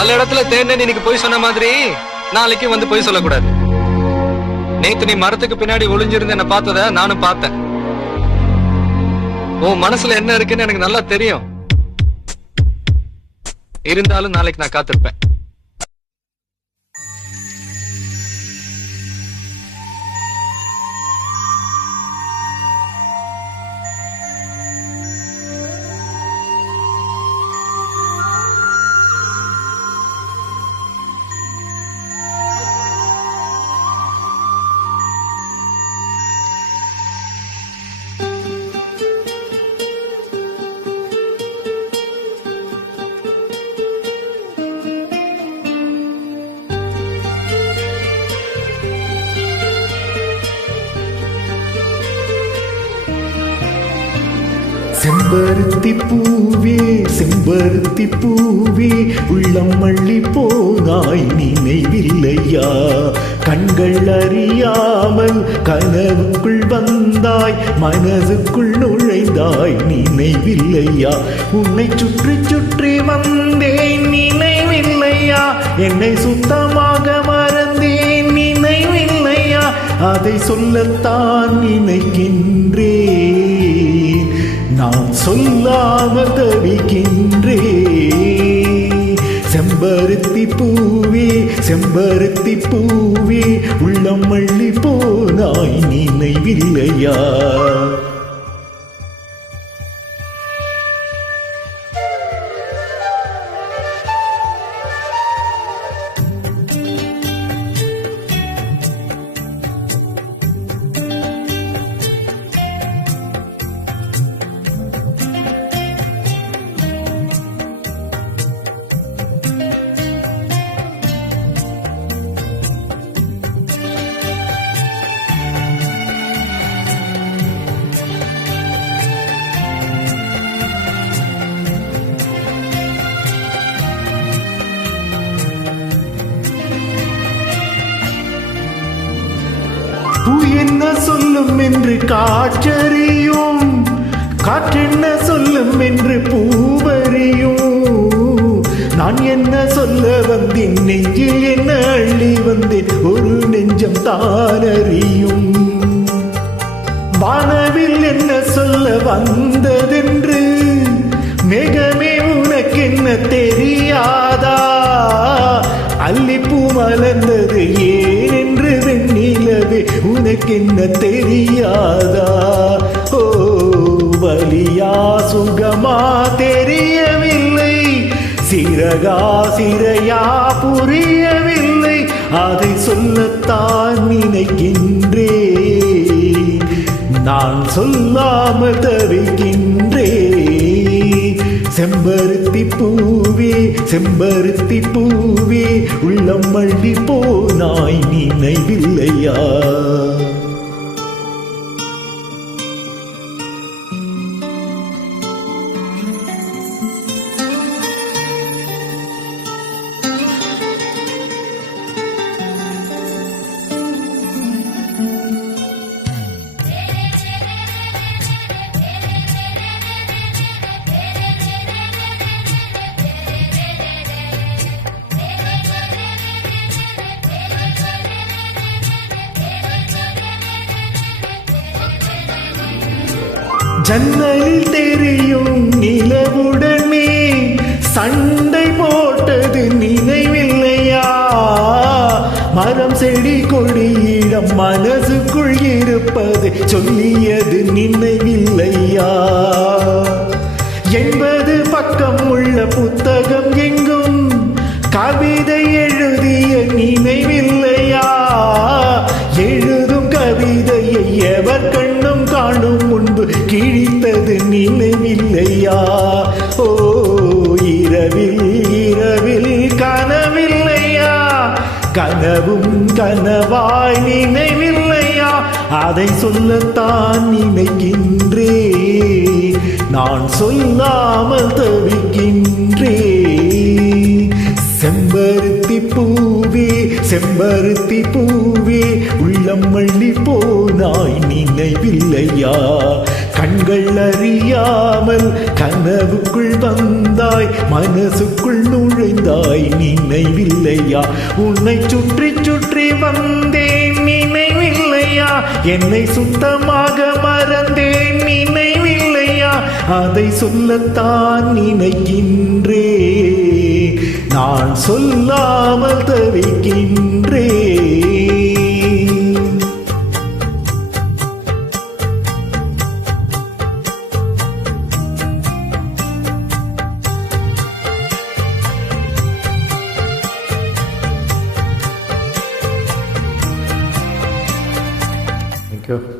பல இடத்துல தேர்ந்தேன் இன்னைக்கு போய் சொன்ன மாதிரி நாளைக்கு வந்து போய் சொல்லக்கூடாது. நேத்து நீ மரத்துக்கு பின்னாடி ஒளிஞ்சிருந்து என்ன பார்த்தத நானும் பார்த்தேன். உன் மனசுல என்ன இருக்குன்னு எனக்கு நல்லா தெரியும். இருந்தாலும் நாளைக்கு நான் காத்திருப்பேன். செம்பருத்தி பூவே செம்பருத்தி பூவே உள்ளம் மள்ளி போனாய் நினைவில்லையா? கண்கள் அறியாமல் கனவுக்குள் வந்தாய், மனதுக்குள் நுழைந்தாய் நினைவில்லையா? உன்னை சுற்றி சுற்றி வந்தேன் நினைவில்லையா? என்னை சுத்தமாக மறந்தேன் நினைவில்லையா? அதை சொல்லத்தான் நினைக்கின்றேன், நான் சொல்லாமல் தவிக்கின்றேன். செம்பருத்தி பூவே செம்பருத்தி பூவே உள்ளம் மள்ளி போனாய் நினைவில்லையா? பூ என்ன சொல்லும் என்று காற்றறியும், காற்றென்ன சொல்லும் என்று பூவறியும். நான் என்ன சொல்ல வந்தேன், நெஞ்சில் என்ன அள்ளி வந்தேன், ஒரு நெஞ்சம் தானறியும். வானவில் என்ன சொல்ல வந்ததென்று மேகமே உனக்கென்ன தெரியாதா? அல்லிப்பூ மலர்ந்தது ஏன் என்று வெண்ணிலவே உனக்கென்ன தெரியாதா? ஓ வலியா சுகமா தெரியவில்லை, சிறகா சிறையா புரியவில்லை, அதை சொல்லத்தான் நினைக்கின்றேன், நான் சொல்லாமல் தவிக்கின்றேன். செம்பருத்தி பூவே செம்பருத்தி பூவே உள்ளம் மள்ளி போனாய் நினைவில்லையா? ஜன்னலில் தெரியும் நிலவுடனே சண்டை போட்டது நினைவில்லையா? மரம் செடி கொடியிடம் மனசுக்குள் இருப்பது சொல்லியது நினைவில்லையா? 80 பக்கம் உள்ள புத்தகம் எங்கும் கவிதை எழுதிய நினைவில்லையா? எழுதும் கவிதையை எவர் கண்ணும் காணும் முன்பு கிழித்தது நினைவில்லையா? ஓ இரவில் இரவில் கனவில்லையா? கனவும் கனவாய் நினைவில்லையா? அதை சொல்லத்தான் நினைக்கின்றேன், நான் சொல்லாமல் தவிக்கின்றேன். செம்பருத்தி பூவே செம்பருத்தி பூவே உள்ளம் மள்ளி போனாய் நினைவில்லையா? கண்கள் அறியாமல் கனவுக்குள் வந்தாய், மனசுக்குள் நுழைந்தாய், நினைவில்லையா? உன்னை சுற்றி சுற்றி வந்தேன், நினைவில்லையா? என்னை சுத்தமாக மறந்தேன், நினைவில்லையா? அதை சொல்லத்தான் நினைக்கின்றே, நான் சொல்லாமல் தவிக்கின்றே. Thank you.